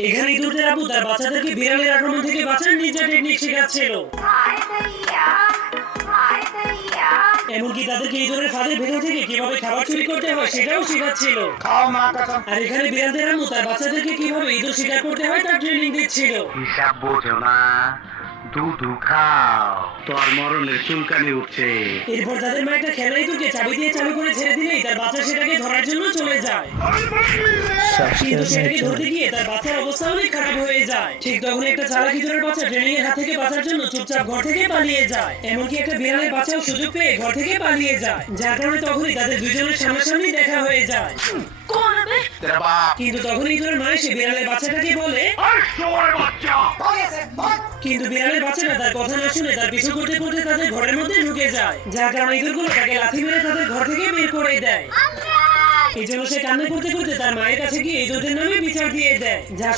এখানে ইঁদুরদের আবু তার বাচ্চাদেরকে বিড়ালের আক্রমণ থেকে বাঁচার নিনজা টেকনিক শেখাচ্ছিল। এমনকি তাদেরকে ইঁদুরের ফাঁদের ভেতর থেকে কিভাবে খাবার চুরি করতে হয় সেটাও শেখাচ্ছিল। আর এখানে বিড়ালদের আম্মু তার বাচ্চাদেরকে কিভাবে ইঁদুর শিকার করতে হয় তার ট্রেনিং দিচ্ছিল। হিসাব বোঝো না, দুধু খাও, তোর মরণের চুলকানি উঠছে। এরপর তাদের মা একটা খেলা ইঁদুরকে চাবি দিয়ে চালু করে ছেড়ে দিলেই তার বাচ্চা সেটাকে ধরার জন্য চলে যায়। কিন্তু সেটাকে ধরতে গিয়ে তার বাচ্চার অবস্থা অনেক খারাপ হয়ে যায়। ঠিক তখন একটা চালাক ইঁদুরের বাচ্চা ট্রেনিং এর হাত থেকে বাঁচার জন্য চুপচাপ ঘর থেকে পালিয়ে যায়। এমনকি একটা বিড়ালের বাচ্চাও সুযোগ পেয়ে ঘর থেকে পালিয়ে যায়, যার কারণে তখনই তাদের দুজনের সামনাসামনি দেখা হয়ে যায়। কিন্তু তখন ইঁদুরের মা এসে বিড়ালের বাচ্চাটাকে বলে, কিন্তু বিড়ালের বাচ্চাটা তার কথা না শুনে তার পিছু করতে করতে তাদের ঘরের মধ্যে ঢুকে যায়, যার কারণে ইঁদুরগুলো তাকে লাথি মেরে তাদের ঘর থেকে বের করে দেয়। এই জন্য সে কান্না করতে করতে তার মায়ের কাছে গিয়ে ইঁদুরদের নামে বিচার দিয়ে দেয়, যা